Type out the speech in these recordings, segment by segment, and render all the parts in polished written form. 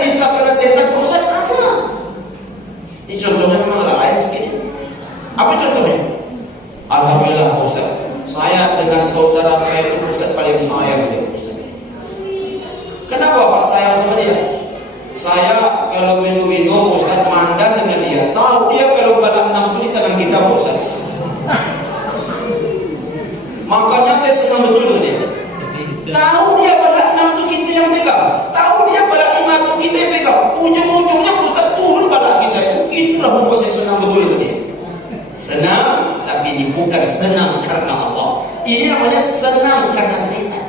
cinta karena setan Ustaz? Ada. Ini contohnya memang lain segini. Apa contohnya? Alhamdulillah Ustaz, saya dengan saudara saya itu Ustaz paling sayang saya Ustaz. Kenapa Pak sayang sama dia? Saya kalau minum-minum Ustaz mandan dengan dia. Tahu dia kalau balak 6 itu di tangan kita Ustaz. Makanya saya senang betul dengan dia. Tahu dia balak 6 itu kita yang pegang. Tahu dia balak 5 itu kita yang pegang. Ujung-ujungnya Ustaz turun balak kita itu. Itulah membuat saya senang betul dengan dia. Senang, tapi ini bukan senang karena Allah. Ini namanya senang karena setan.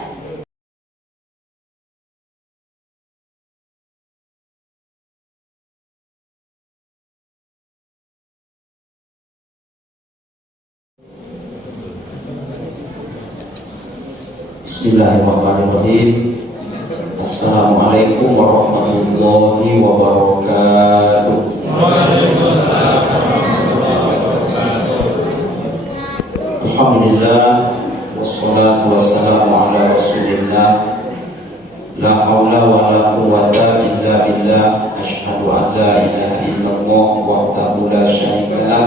Bismillahirrahmanirrahim. Assalamualaikum warahmatullahi wabarakatuh. Alhamdulillah, wassalatu wassalamu ala rasulillah. La hawla wa la quwwata illa billah. Asyhadu an la ilaha illallah wahdahu la syarika lah.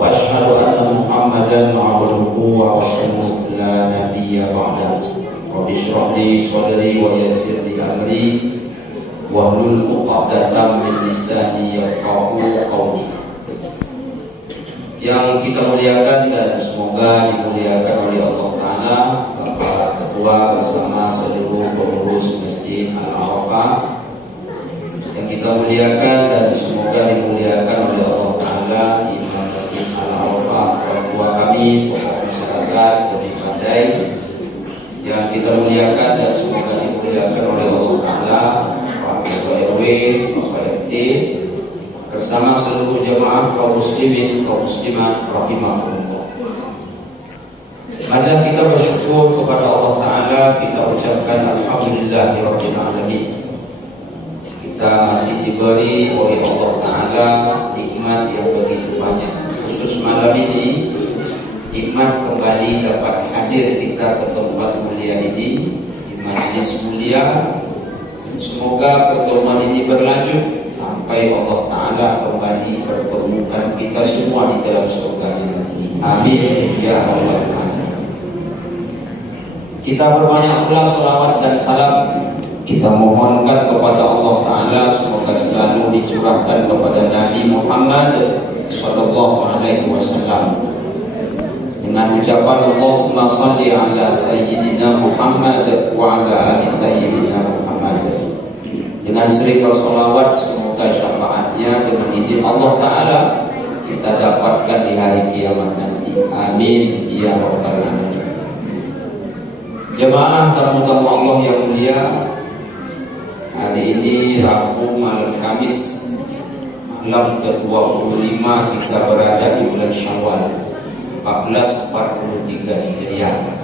Wa asyhadu anna Muhammadan abduhu wa rasuluhu la nabiyya ba'dahu. Rabbi shrah li sadri wa yassir li amri wahlul 'uqdatam min lisani yafqahu qawli. Yang kita muliakan dan semoga dimuliakan oleh Allah Ta'ala, Bapak Ketua bersama seluruh pengurus Masjid Al-Arafah. Yang kita muliakan dan semoga dimuliakan oleh Allah Ta'ala, Imam Masjid Al-Arafah, orang tua kami, tokoh masyarakat, jadi pandai. Yang kita muliakan dan semoga dimuliakan oleh Allah Ta'ala, Pak Ketua RW, Bapak RT, bersama seluruh jamaah kaum muslimin, kaum muslimat rahimahumullah. Marilah kita bersyukur kepada Allah Ta'ala, kita ucapkan alhamdulillahirabbil alamin. Kita masih diberi oleh Allah Ta'ala nikmat yang begitu banyak. Khusus malam ini nikmat kembali dapat hadir kita ke tempat mulia ini, di majlis mulia. Semoga pertemuan ini berlanjut sampai Allah Ta'ala kembali pertemukan kita semua di dalam surga nanti. Amin ya Allah. Kita berbanyak pula salawat dan salam kita mohonkan kepada Allah Ta'ala, semoga selalu dicurahkan kepada Nabi Muhammad sallallahu alaihi wasallam dengan ucapan Allahumma salli ala sayyidina Muhammad wa ala ali sayyidina Muhammad. Dengan sering bersolawat, semoga syafaatnya dengan izin Allah Ta'ala kita dapatkan di hari kiamat nanti. Amin ya rabbal alamin. Jemaah tamu-tamu Allah yang mulia, hari ini Rabu malam Kamis, malam ke-25 kita berada di bulan Syawal 1443 Hijriah.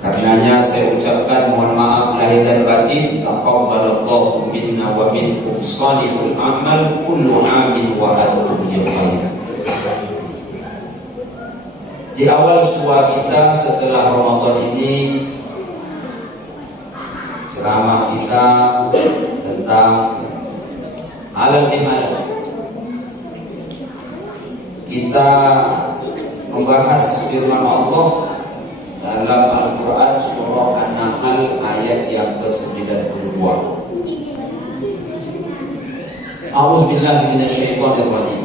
Karenanya saya ucapkan mohon maaf lahir dan batin. Taqabbalallahu minna wa minkum shalihul amal kullu amin wa antum bil khair. Di awal surah kita setelah Ramadan ini, ceramah kita tentang alam bihalam. Kita membahas firman Allah dalam Al-Quran surah An-Nahl ayat yang ke-92. A'udzubillahi minasyaitonirrajim.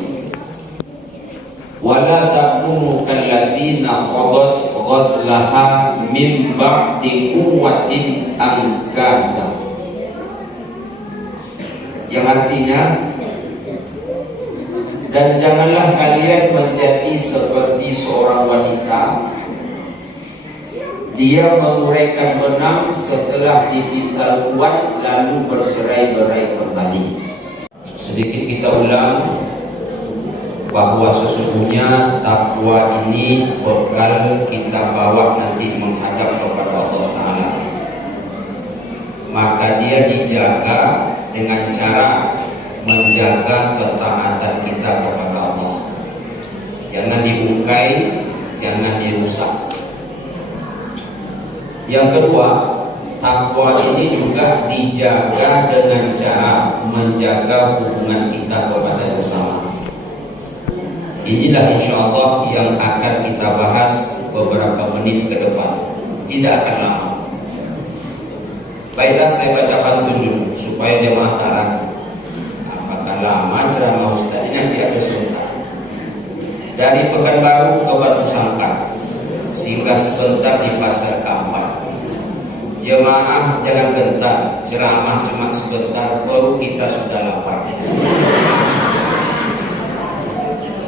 Wala takunu kalladziina qadat ghazlaha min ba'di quwwatin ankatha. Yang artinya, dan janganlah kalian menjadi seperti seorang wanita, dia menguraikan benang setelah dipintal kuat lalu bercerai-berai kembali. Sedikit kita ulang bahwa sesungguhnya takwa ini bekal kita bawa nanti menghadap kepada Allah Ta'ala. Maka dia dijaga dengan cara menjaga ketaatan kita kepada Allah. Jangan diungkai, jangan dirusak. Yang kedua, Takwa ini juga dijaga dengan cara menjaga hubungan kita kepada sesama. Inilah insya Allah yang akan kita bahas beberapa menit ke depan. Tidak akan lama. Baiklah, saya bacakan dulu supaya jemaah taran. Apakah lama ceramah Ustaz ini? Nanti ada sebentar. Dari Pekanbaru ke Batu Sangkar, singgah sebentar di Pasar Kampar. Jemaah jangan gentar, ceramah cuma sebentar, baru kita sudah lapar.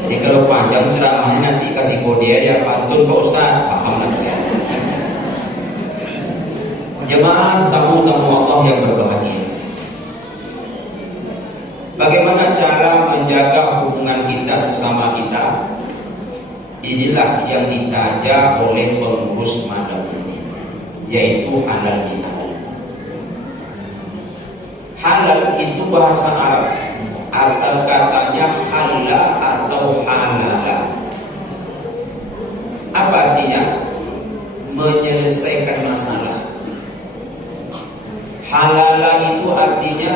Jadi kalau panjang ceramahnya nanti kasih kode ya pantun Pak Ustaz, paham lah saya. Jemaah tamu-tamu Allah yang berbahagia, bagaimana cara menjaga hubungan kita sesama kita? Inilah yang ditaja oleh pengurus madhab ini, yaitu halal bihalal. Halal itu bahasa Arab, asal katanya halal atau halala. Apa artinya? Menyelesaikan masalah. Halala itu artinya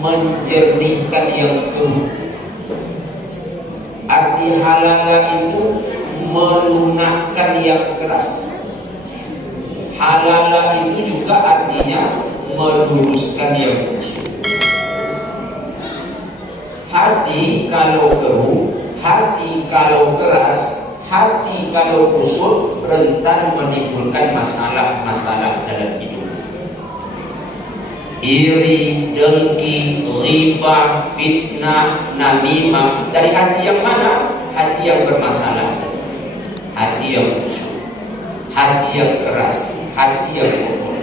menjernihkan yang keruh. Arti halala itu melunakkan yang keras. Halala itu juga artinya meluruskan yang kusut. Hati kalau keruh, hati kalau keras, hati kalau kusut rentan menimbulkan masalah-masalah dalam hidup. Iri, dengki, riba, fitnah, namimah. Dari hati yang mana? Hati yang bermasalah tadi. Hati yang kusut, hati yang keras, hati yang kotor.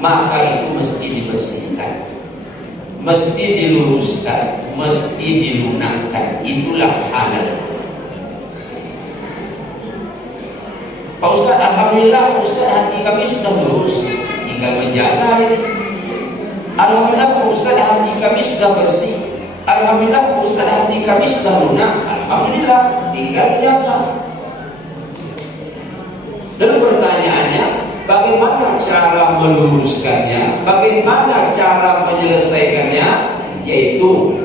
Maka itu mesti dibersihkan, mesti diluruskan, mesti dilunakkan. Itulah halal. Pak Ustaz, alhamdulillah Pak Ustaz, hati kami sudah lurus, tinggal menjaga ini. Alhamdulillah Pak Ustaz, hati kami sudah bersih. Alhamdulillah Pak Ustaz, hati kami sudah lunak. Alhamdulillah, tinggal jaga. Lalu pertanyaannya, bagaimana cara meluruskannya? Bagaimana cara menyelesaikannya? Yaitu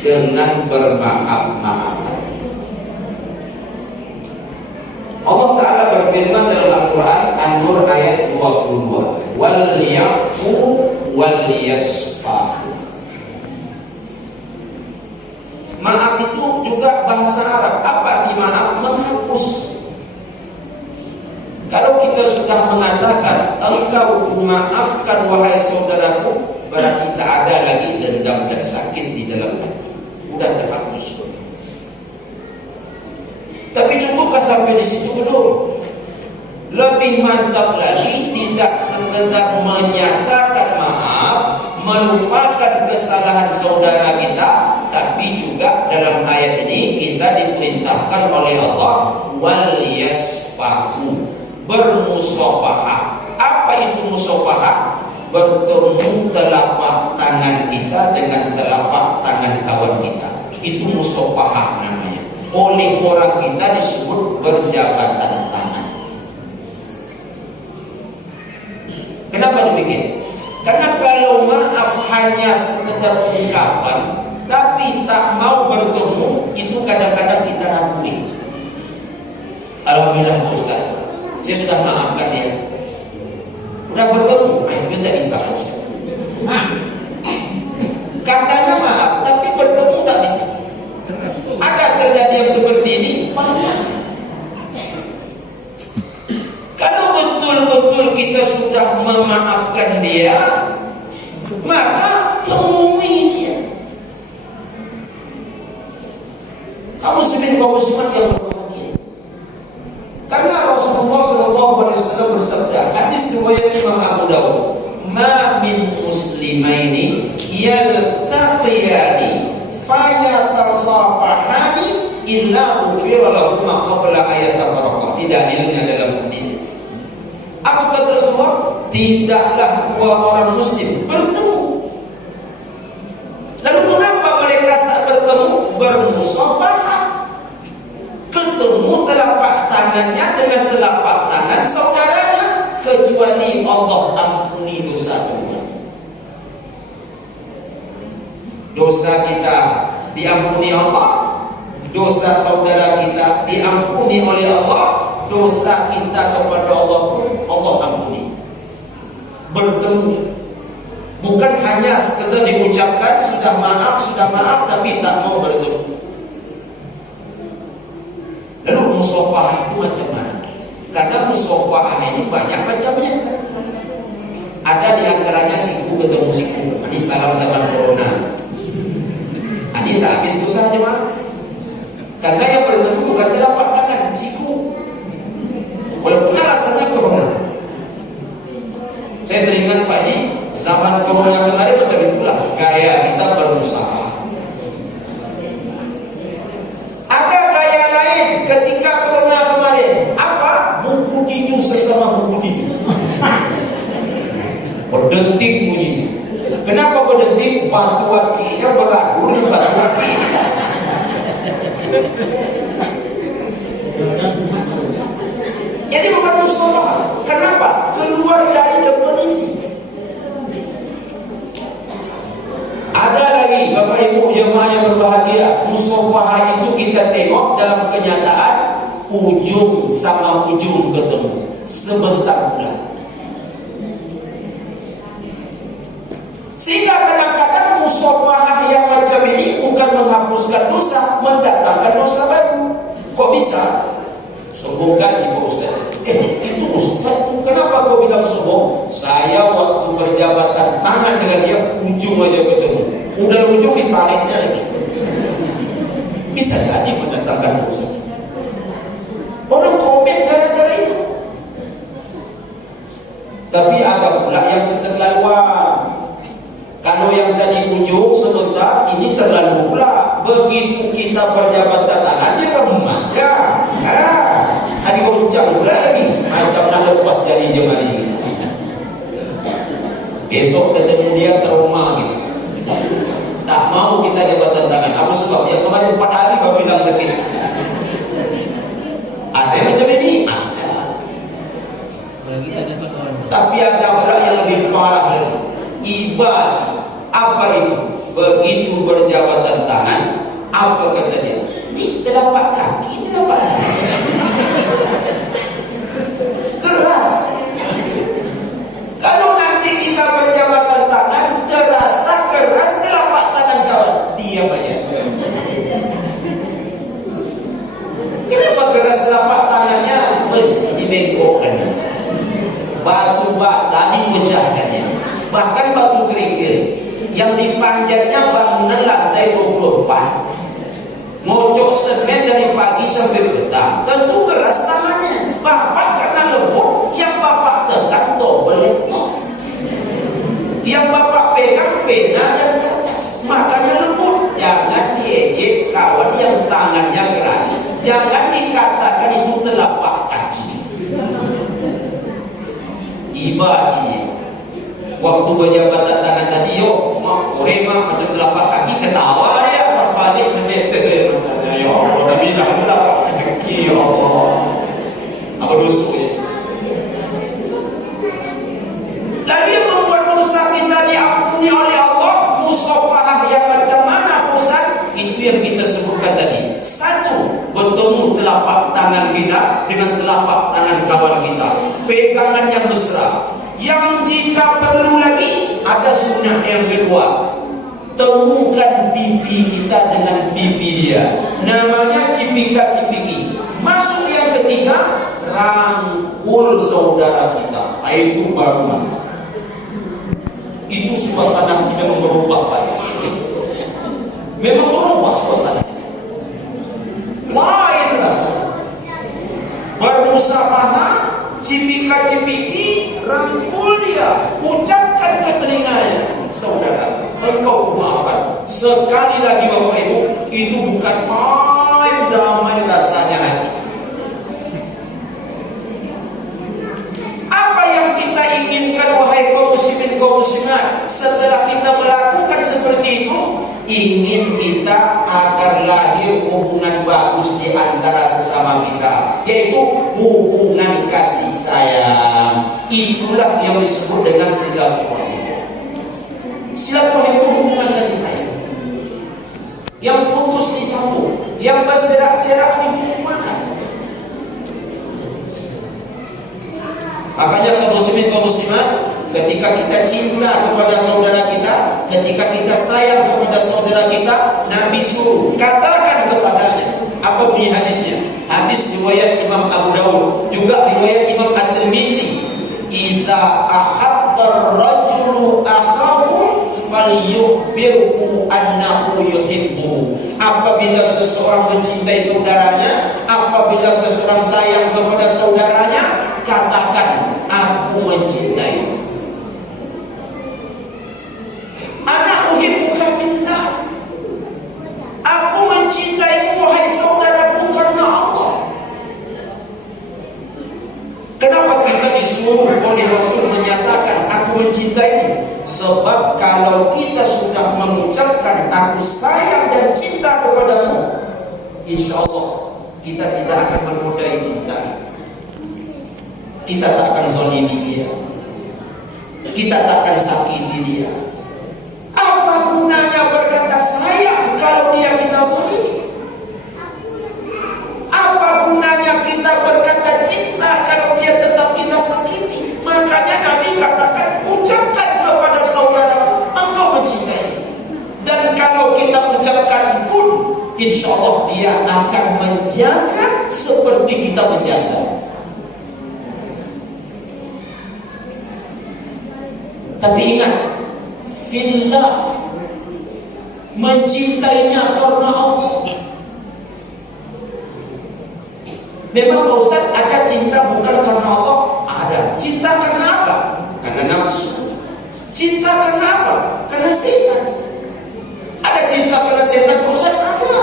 dengan bermaaf-maafan. Allah Ta'ala berfirman dalam Al-Quran An-Nur ayat 22, wal yafu wal yasfahu. Maaf itu juga bahasa Arab. Apa arti maaf? Menghapus. Kalau kita sudah mengatakan engkau memaafkan wahai saudaraku, berarti tak ada lagi dendam dan sakit di dalam hati, sudah terhapus. Tapi cukupkah sampai di situ? Belum. Lebih mantap lagi, tidak sekedar menyatakan maaf, melupakan kesalahan saudara kita, tapi juga dalam ayat ini kita diperintahkan oleh Allah wal yasfahu, bermusafahah. Apa itu musafahah? Bertemu telapak tangan kita dengan telapak tangan kawan kita. Itu musafahah namanya. Oleh orang kita disebut berjabatan tangan. Kenapa demikian? Karena kalau maaf hanya sekedar ungkapan, tapi tak mau bertemu, itu kadang-kadang kita raguin. Alhamdulillah Pak Ustaz, saya sudah maafkan dia. Udah bertemu, ayo minta bisa Pak Ustaz. Katanya maaf, tapi bertemu tak bisa. Ada terjadi yang seperti ini? Banyak. Kalau betul-betul kita sudah memaafkan dia, maka temui dia. Kamu muslimin kaum muslimat yang berbahagia. Karena Rasulullah SAW bersabda, hadis riwayat Imam Abu Dawud, ma min muslimaini yaltaqiyani fayatasafahani illa ghufira lahum ma qabla ayat tafarraqah. Di dalilnya dalam hadis. Apa kata Rasulullah? Tidaklah dua orang muslim bertemu. Lalu mengapa mereka saat bertemu bermusafahah? Ketemu telapak tangannya dengan telapak tangan saudaranya. kecuali Allah ampuni dosa kedua. Dosa kita diampuni Allah, dosa saudara kita diampuni oleh Allah, dosa kita kepada Allah pun Allah ampuni. Bertemu, bukan hanya sekedar diucapkan sudah maaf tapi tak mau bertemu. Lalu musafahah itu macam mana? Karena musafahah ini banyak macamnya. Ada di antaranya siku ketemu siku. Ini salam zaman corona. Ini tak habis dosa aja mah. Karena yang bertemu bukan telapak tangan, siku. Walaupun alasannya corona. Saya teringat Pak Ji, zaman corona kemarin macam itulah gaya kita berusaha. Ada gaya lain ketika corona kemarin. Apa? Buku tinju sesama buku tinju. Berdetik bunyinya. Kenapa berdetik? Batu akinya beradu dengan batu aki kita. Jadi bukan musafahah. Kenapa? Keluar dari definisi. Ada lagi Bapak Ibu jemaah yang berbahagia, musafahah itu kita tengok dalam kenyataan ujung sama ujung ketemu sebentar pula. Sehingga kadang-kadang musafahah yang macam ini bukan menghapuskan dosa, mendatangkan dosa baru. Kok bisa? Sombong kali Pak Ustaz. Itu Ustaz, kenapa kau bilang sombong? Saya waktu berjabatan tangan dengan dia ujung aja ketemu, udah ujung ditariknya lagi. Bisa jadi mendatangkan dosa. Orang komen gara-gara itu. Tapi ada pula yang keterlaluan. Kalau yang tadi ujung sebentar, ini terlalu pula. Begitu kita berjabatan tangan, dia remas ya. Ada goncang pula lagi. Macam nak lepas jari jemari kita. Besok ketemu dia trauma gitu. Tak mau kita jabatan tangan. Apa sebab? Yang kemarin 4 hari baru hilang sakit. Ada yang macam ini? Ada. Tapi ada pula yang lebih parah lagi. Ibadah. Apa itu? Begitu berjabatan tangan, apa kata dia? Ini telapak kaki, telapak tangan. Keras. Kalau nanti kita berjabatan tangan, terasa keras telapak tangan kawan. Dia banyak. Kenapa keras telapak tangannya? Mesti dibengkokkan. Batu bata dipecahkannya. Bahkan batu kerikil yang dipanjatnya bangunan lantai 24, ngocok semen dari pagi sampai petang, tentu keras tangannya. Bapak karena lembut, yang bapak tekan double laptop, yang bapak pegang pena dan kertas, makanya lembut. Jangan diejek kawan yang tangannya keras, jangan dikatakan itu telapak kaki. Ibadahnya waktu berjabatan tangan tadi, yo, mak, korema macam telapak kaki, ketawa dia pas balik menetes saya. Ya Allah, Nabi bilang telapak kaki, ya Allah. Apa dosa? Lalu yang membuat dosa kita diampuni oleh Allah, musafahah yang macam mana Ustaz? Itu yang kita sebutkan tadi. Satu, bertemu telapak tangan kita dengan telapak tangan kawan kita, pegangan yang mesra. Yang jika perlu lagi, ada sunnah yang kedua, temukan pipi kita dengan pipi dia, namanya cipika-cipiki. Masuk yang ketiga, rangkul saudara kita, itu baru mantap. Itu suasana tidak berubah lagi. Memang berubah suasananya, lain rasanya. Bermusafahah, cipika-cipiki, rangkul dia, ucapkan ke telinganya, saudara, engkau kumaafkan. Sekali lagi Bapak Ibu, itu bukan main damai rasanya hati. Apa yang kita inginkan wahai kaum muslimin kaum muslimat, setelah kita melakukan seperti begitu? Ingin kita agar lahir hubungan bagus di antara sesama kita, yaitu hubungan kasih sayang. Itulah yang disebut dengan silaturahim. Silaturahim itu hubungan kasih sayang. Yang putus disambung, yang berserak-serak dikumpulkan. Makanya kaum muslimin kaum muslimat, ketika kita cinta kepada saudara kita, ketika kita sayang kepada saudara kita, Nabi suruh katakan kepadanya. Apa bunyi hadisnya? Hadis riwayat Imam Abu Dawud, juga riwayat Imam At-Tirmizi. Iza ahabbar rajulu akhahu falyukhbirhu annahu yuhibbuhu. Apabila seseorang mencintai saudaranya, apabila seseorang sayang kepada saudaranya, katakan aku mencintai. Ana uhibbuka billah. Aku mencintaimu wahai saudaraku karena Allah. Kenapa kita disuruh oleh Rasul menyatakan aku mencintaimu? Sebab kalau kita sudah mengucapkan aku sayang dan cinta kepadamu, insya Allah kita tidak akan menodai cinta. Kita tak akan zalimi dia, kita tak akan sakiti dia. Apa gunanya berkata sayang kalau dia kita zalimi? Apa gunanya kita berkata cinta kalau dia tetap kita sakiti? Makanya Nabi katakan, ucapkan kepada saudara engkau mencintai. Dan kalau kita ucapkan pun, insya Allah dia akan menjaga seperti kita menjaga. Tapi ingat, fillah, mencintainya karena Allah. Memang Pak Ustaz, ada cinta bukan karena Allah? Ada. Cinta karena apa? Karena nafsu. Cinta karena apa? Karena setan. Ada cinta karena setan Pak Ustaz? Ada.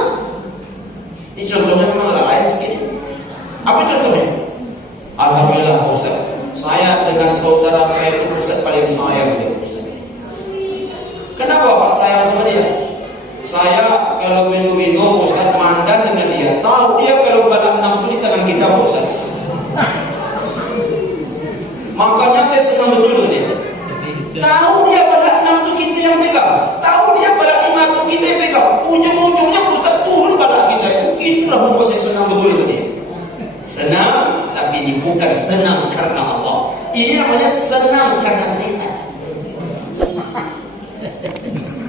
Ini contohnya memang lain segini. Apa contohnya? Alhamdulillah Pak Ustaz, saya dengan saudara saya itu Ustaz paling sayang saya Ustaz. Kenapa Pak sayang sama dia? Saya kalau minum-minum Ustaz mandan dengan dia. Tahu dia kalau balak 6 itu di tangan kita Ustaz. Makanya saya senang betul dengan dia. Tahu dia balak 6 itu kita yang pegang. Tahu dia balak 5 itu kita yang pegang. Ujung-ujungnya Ustaz turun balak kita itu. Itulah membuat saya senang betul dengan dia. Senang, tapi ini bukan senang karena Allah. Ini namanya senang karena setan.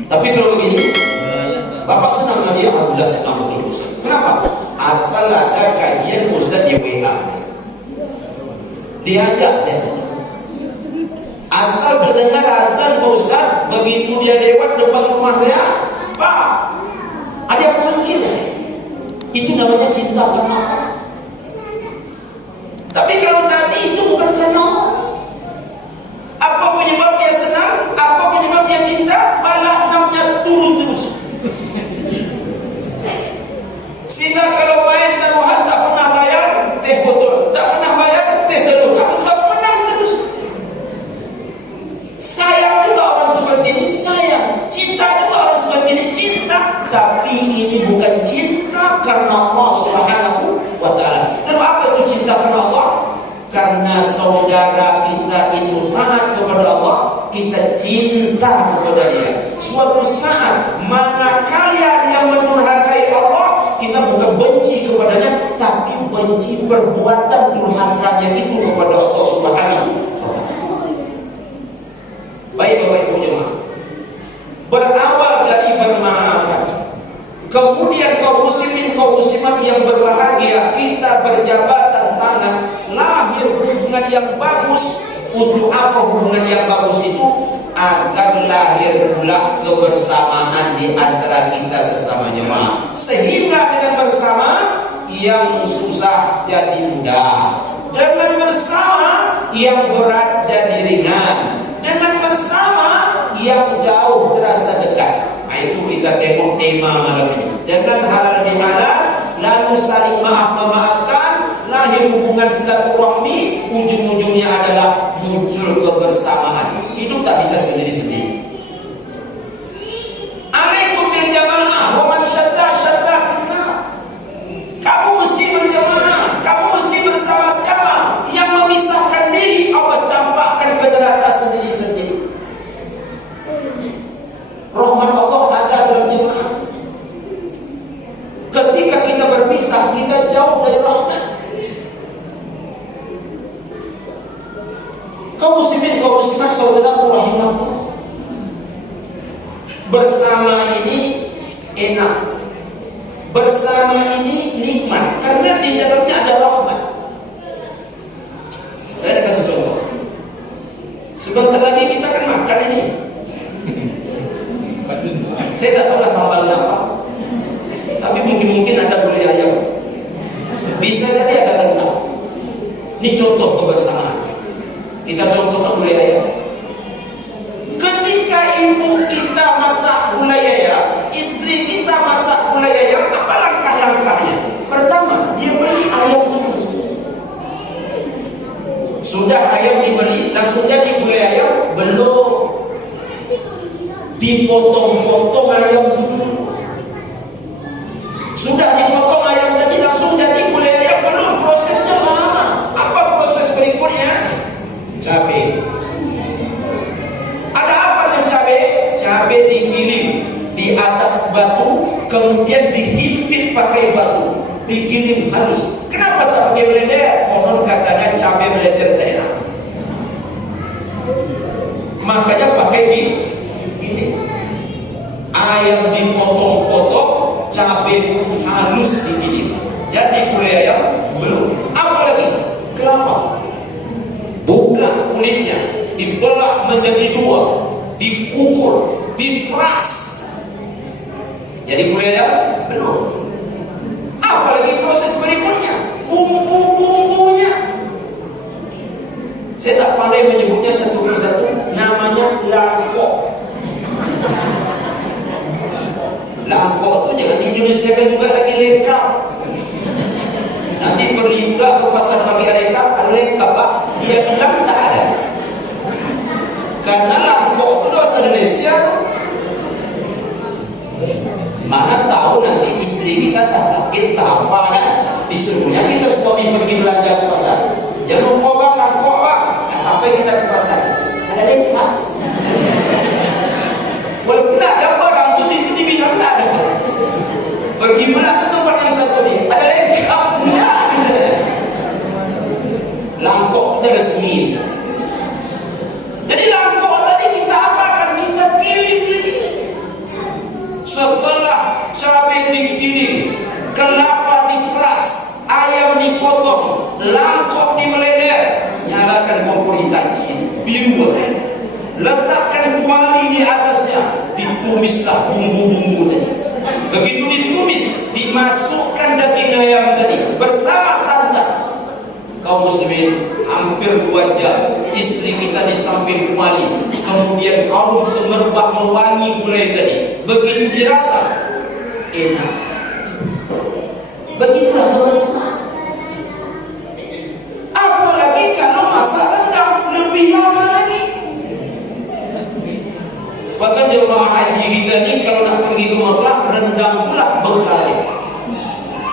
Tapi kalau begini, Bapak senang dengan dia, alhamdulillah senang betul Ustaz. Kenapa? Asal ada kajian Ustaz di WA, diajak saya. Asal mendengar azan Ustaz, begitu dia lewat depan rumah saya, Pak, ada yang panggil saya. Itu namanya cinta karena Allah. Tapi kalau tadi itu bukan karena Allah. Apa penyebab dia senang? Apa penyebab dia cinta? Balak 6-nya turun terus. Sehingga kalau main taruhan tak pernah bayar teh botol, tak pernah bayar teh telur. Apa sebab? Menang terus. Sayang juga orang seperti ini, sayang. Cinta juga orang seperti ini, cinta. Tapi ini bukan cinta karena Allah Subhanahu wa ta'ala. Lalu apa itu cinta karena Allah? Karena saudara kita itu taat kepada Allah, kita cinta kepada dia. Suatu saat manakala dia mendurhakai Allah, kita bukan benci kepadanya, tapi benci perbuatan durhakanya itu kepada Allah Subhanahu wa ta'ala. Baik Bapak Ibu jemaah, berawal dari bermaafan, kemudian kaum muslimin kaum muslimat yang berbahagia, kita berjabatan tangan, lahir hubungan yang bagus. Untuk apa hubungan yang bagus itu? Agar lahir pula kebersamaan di antara kita sesama jemaah. Sehingga dengan bersama, yang susah jadi mudah. Dengan bersama, yang berat jadi ringan. Dengan bersama, yang jauh terasa dekat. Nah, itu kita tengok tema malam ini. Dengan halal bihalal, lalu saling maaf-memaafkan, lahir hubungan silaturahmi, ujung-ujungnya adalah muncul kebersamaan. Hidup tak bisa sendiri-sendiri. Bersama ini enak, bersama ini nikmat, karena di dalamnya ada rahmat. Saya kasih contoh. Sebentar lagi kita akan makan ini. Saya tak tahu sambalnya apa, tapi mungkin ada gulai ayam, bisa jadi ada rendang. Ini contoh kebersamaan. Kita contohkan gulai ayam. Ketika ibu kita masak gulai ayam, istri kita masak gulai ayam, apa langkah-langkahnya? Pertama, dia beli ayam dulu. Sudah ayam dibeli, langsung jadi gulai ayam? Belum. Dipotong-potong ayam dulu. Sudah dipotong ayam tadi, langsung jadi gulai ayam? Belum. Prosesnya lama. Apa proses berikutnya? Cabai. Ada apa dengan cabai? Cabai digiling di atas batu, kemudian dihimpit pakai batu, digiling halus. Kenapa tak pakai blender? Konon katanya cabai blender tak enak, makanya pakai gini. Ayam dipotong-potong, cabai pun halus digiling, jadi gulai ayam belum. Apa lagi? Kelapa. Buka kulitnya, dibelah menjadi dua, dikukur, diperas, jadi gulai ayam belum. Apalagi proses berikutnya, bumbu-bumbunya. Saya tak pandai menyebutnya satu persatu, namanya langkok. Langkok itu jangan di Indonesia kan juga lagi lengkap. Nanti pergi pula ke pasar pagi lengkap, ada lengkap Pak, dia bilang tak ada. Karena langkok itu bahasa Indonesia. Mana tahu nanti istri kita tak sakit, tak apa kan, disuruhnya kita suami pergi belanja ke pasar. Jangan lupa bang, langkok bang. Nah, sampai kita ke pasar, ada lengkap. Walaupun ada barang di situ dibilang tak ada. Pergi pula ke tempat yang satu ini, ada lengkap, enggak gitu. Langkok kita resmi. Jadi langkok tadi kita apakan? Kita giling lagi. Setelah cabai digiling, kelapa diperas, ayam dipotong, langkok dimelender, nyalakan kompor Hitachi biru, letakkan kuali di atasnya, ditumislah bumbu-bumbu tadi. Begitu ditumis, dimasukkan daging ayam tadi bersama santan. Kaum muslimin, hampir 2 jam istri kita di samping kuali, kemudian harum semerbak mewangi gulai tadi. Begitu dirasa enak. Begitulah kebersamaan. Apalagi kalau masak rendang lebih lama lagi. Bahkan jemaah haji kita ni kalau nak pergi ke Mekah, rendang pula bekalnya.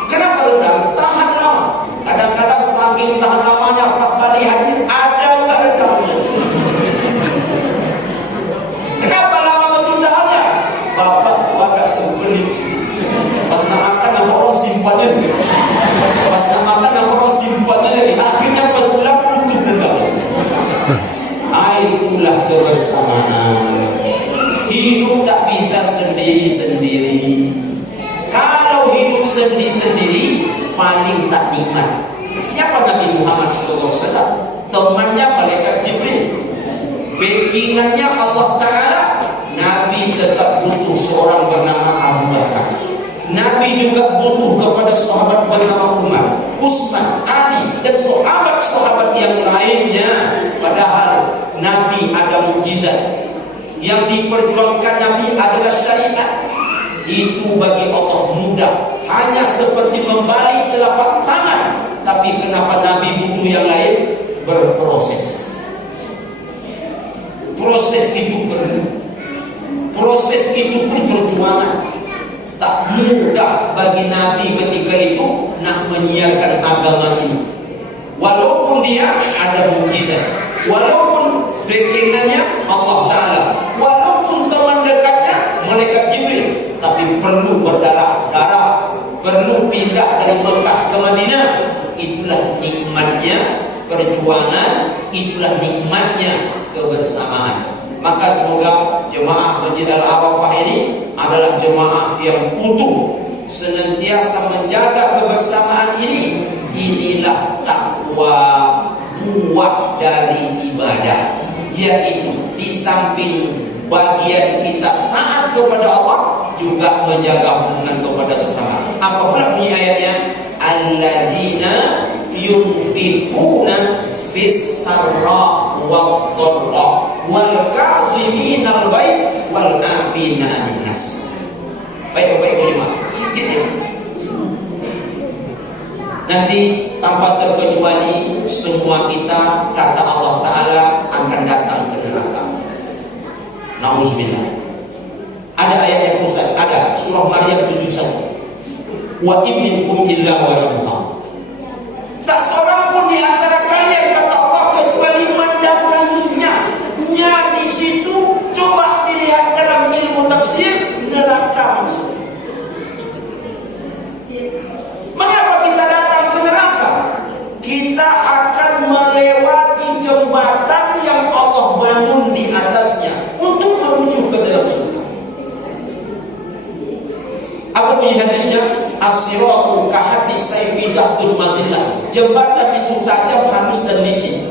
Kenapa rendang? Tahan lama. Kadang-kadang saking tahan lamanya pas balik haji ada enggak rendangnya. Kenapa lama betul tahannya? Bapak agak sembelit sih. Pas nak makan nama orang simpannya lagi. Pas nak makan nama orang simpannya lagi. Akhirnya pas pulang utuh rendangnya. Itulah kebersamaan. Hidup tak bisa sendiri-sendiri. Kalau hidup sendiri-sendiri paling tak nikmat. Siapa Nabi Muhammad SAW? Temannya malaikat Jibril, backingannya Allah Ta'ala. Nabi tetap butuh seorang bernama Abu Bakar. Nabi juga butuh kepada sahabat bernama Umar, Utsman, Ali, dan sahabat-sahabat yang lainnya. Padahal Nabi ada mukjizat. Yang diperjuangkan Nabi adalah syariat. Itu bagi Allah mudah, hanya seperti membalik telapak tangan. Tapi kenapa Nabi butuh yang lain? Berproses. Proses itu perlu. Proses itu pun perjuangan. Tak mudah bagi Nabi ketika itu nak menyiarkan agama ini. Walaupun dia ada mukjizat, walaupun backingannya Allah Ta'ala, walaupun teman dekatnya malaikat Jibril, tapi perlu berdarah-darah, perlu pindah dari Mekah ke Madinah. Itulah nikmatnya perjuangan, itulah nikmatnya kebersamaan. Maka semoga jemaah Masjid Al-Arafah ini adalah jemaah yang utuh, senantiasa menjaga kebersamaan ini. Inilah takwa, buah dari ibadah, yaitu di samping bagian kita taat kepada Allah, juga menjaga hubungan kepada sesama. Apa pula bunyi ayatnya? Allazina yunfiquna fis sarra wad dharra wal kaziminal ghaiz wal afina 'anil nas. Baik Bapak Ibu jemaah, sedikit ya. Nanti tanpa terkecuali semua kita, kata Allah Ta'ala, akan datang ke neraka. Nauzubillah. Ada ayat yang Ustaz, ada surah Maryam 71. Wa in minkum illa wariduha. Tak seorang pun di antara kalian, kata Allah, kecuali mendatanginya. Nya di situ coba dilihat dalam ilmu tafsir, neraka maksudnya. Mengapa kita datang ke neraka? Kita akan melewati jembatan yang Allah bangun di atasnya untuk menuju ke dalam surga. Apa bunyi hadisnya? As-siratu kahadis sayfi tahtul mazillah. Jembatan itu tajam, halus dan licin.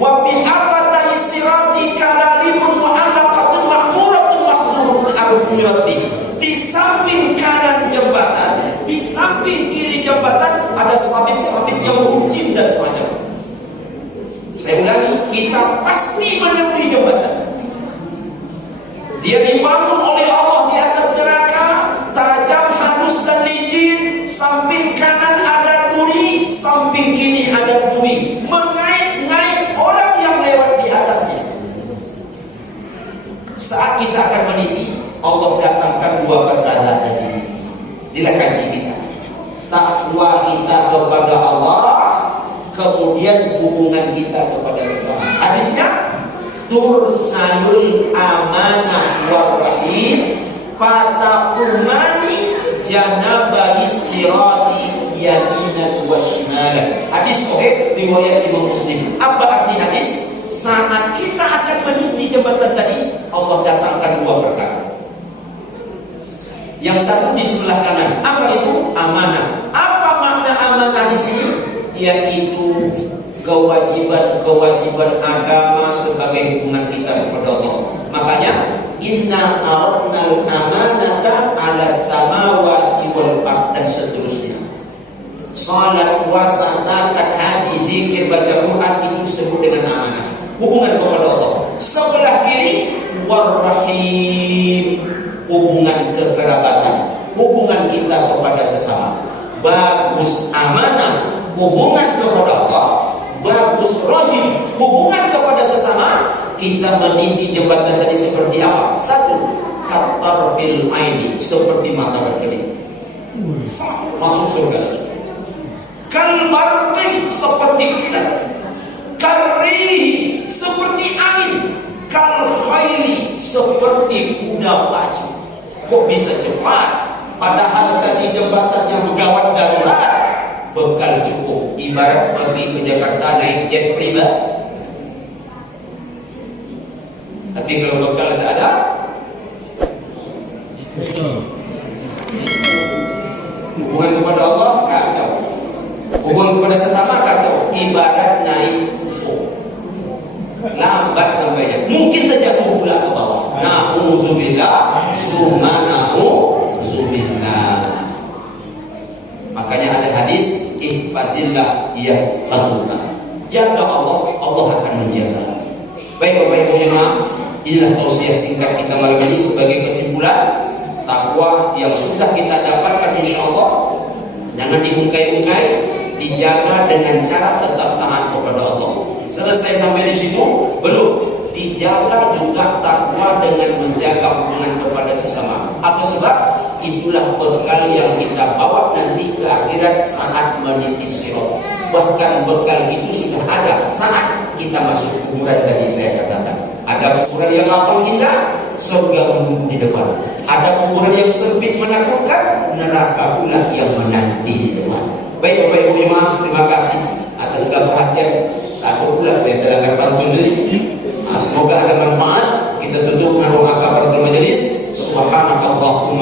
Wa bi'abatai sirati kalalimun mu'allaqatun mahmuratun mahzurun al-mirati. Di samping kanan jembatan, di samping kiri jembatan ada sabit-sabit yang runcing dan tajam. Saya ulangi, kita pasti menemui jembatan. Dia dibangun oleh Allah di atas neraka, tajam, halus dan licin. Samping kanan ada duri, samping kiri ada duri, mengait-ngait orang yang lewat di atasnya. Saat kita akan meniti, Allah datangkan dua pertanda tadi. Inilah kaji kita. Takwa kita kepada Allah, kemudian hubungan kita kepada sesama. Hadisnya, tursalul amanah warahim fatakumani janabahi sirati yaminan wa shimalan. Hadis sahih riwayat Imam Muslim. Apa arti hadis? Saat kita akan meniti jembatan tadi, Allah datangkan dua perkara. Yang satu di sebelah kanan. Apa itu? Amanah. Apa makna amanah di sini? Yaitu kewajiban-kewajiban agama sebagai hubungan kita kepada Allah. Makanya inna aradnal amanata 'ala samawati wal ard dan seterusnya. Salat, puasa, zakat, haji, zikir, baca Quran itu disebut dengan amanah. Hubungan kepada Allah. Sebelah kiri warrahim, hubungan kekerabatan, hubungan kita kepada sesama. Bagus amanah, hubungan kepada Allah. Bagus rahim, hubungan kepada sesama. Kita meniti jembatan tadi seperti apa? Satu, katarfil aini, seperti mata berkedip, masuk surga langsung. Kalbarqi, seperti kilat. Kalrihi, seperti angin. Kalkhairi, seperti kuda pacu. Kok bisa cepat? Padahal tadi jembatan yang bergawat darurat, bekal cukup. Ibarat pergi ke Jakarta naik jet pribadi. Tapi kalau bekal tak ada, hubungan kepada Allah kacau, hubungan kepada sesama kacau. Ibarat naik so, lambat sampainya, mungkin terjatuh pula ke bawah. Na'udzubillah, summa na'udzubillah. Makanya ada hadis, ihfazillah yahfazuka. Jaga Allah, Allah akan menjaga. Baik Bapak Ibu jemaah, inilah tausiah singkat kita malam ini sebagai kesimpulan. Takwa yang sudah kita dapatkan insya Allah jangan dibungkai-bungkai, dijaga dengan cara tetap taat kepada Allah. Selesai sampai di situ? Belum. Dijaga juga takwa dengan menjaga hubungan kepada sesama. Apa sebab? Itulah bekal yang kita bawa nanti ke akhirat saat meniti sirat. Bahkan bekal itu sudah ada saat kita masuk kuburan tadi saya katakan. Ada kuburan yang lapang indah, surga menunggu di depan. Ada kuburan yang sempit menakutkan, neraka pula yang menanti di depan. Baik Bapak Ibu jemaah, terima kasih atas segala perhatian. Aku pula saya terangkan pantun ini. Semoga ada manfaat. Kita tutup dengan doa kafaratul majelis. Subhanakallahumma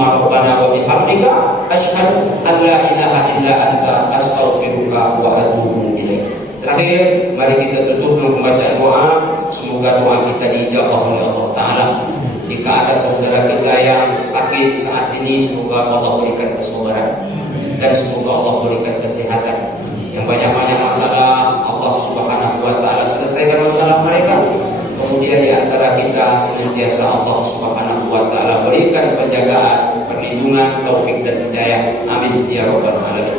saudara kita yang sakit saat ini, semoga Allah berikan kesembuhan dan semoga Allah berikan kesehatan. Yang banyak-banyak masalah, Allah Subhanahu wa Ta'ala selesaikan masalah mereka. Kemudian di antara kita senantiasa Allah Subhanahu wa Ta'ala berikan penjagaan, perlindungan, taufik dan hidayah. Amin ya rabbal alamin.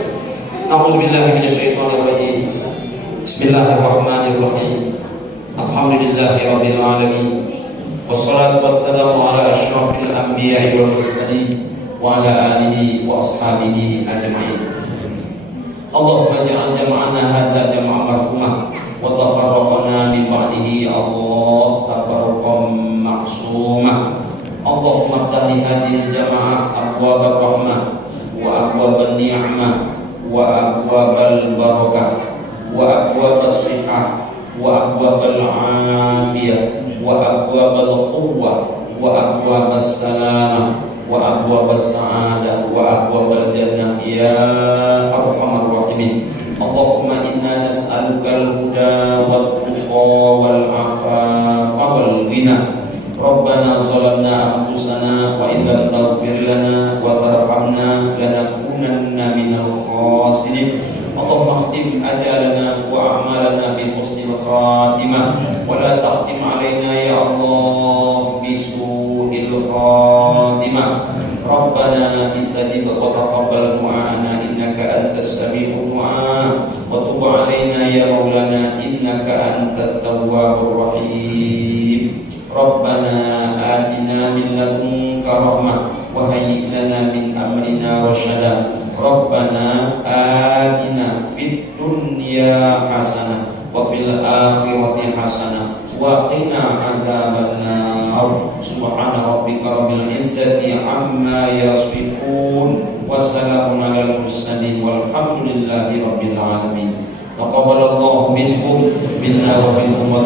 A'udzubillahi minasyaitonirrajim. Bismillahirrahmanirrahim. Alhamdulillahi rabbil alamin. Wassalatu wassalamu ala asyrafil anbiya'i wal mursalin wa ala alihi wa ashabihi ajma'in. Allahumma ja'al jam'ana hadza jam'an marhumah wa tafarraqna min ba'dihi Allah tafarruqan ma'sumah. Allahumma iftah li hadhihi al-jama'ah abwaab ar-rahmah wa abwaab an-ni'mah wa abwaab al-barakah wa abwaab as-sihah wa abwaab al-'afiyah wa abwaab al-quwwah wa abwaab as-salamah wa abwaab as-sa'adah wa abwaab al-jannah ya arhamar rahimin. Allahumma inna nas'aluka al-huda wat-tuqa wal-'afafa wal-ghina. Rabbana zalamna anfusana wa in lam taghfir lana wa tarhamna lanakunanna minal khasirin. Allahumma khtim ajalana wa a'malana bi husnil khatimah wa la takhtim alaina ya Allah bi su'il khatimah. Rabbana istajib wa taqabbal du'ana innaka antas sami'ud du'a wa tub alaina ya maulana innaka antat tawwabur rahim. Rabbana atina min ladunka rahmah wa hayyi lana min amrina rasyada. Rabbana atina fid dunya hasanah wa fil akhirati hasanah wa qina adzabannar. Subhana rabbika rabbil izzati amma yasifun wa salamun alal mursalin walhamdulillahi rabbil alamin. Taqabbalallahu minkum minna wa minkum wa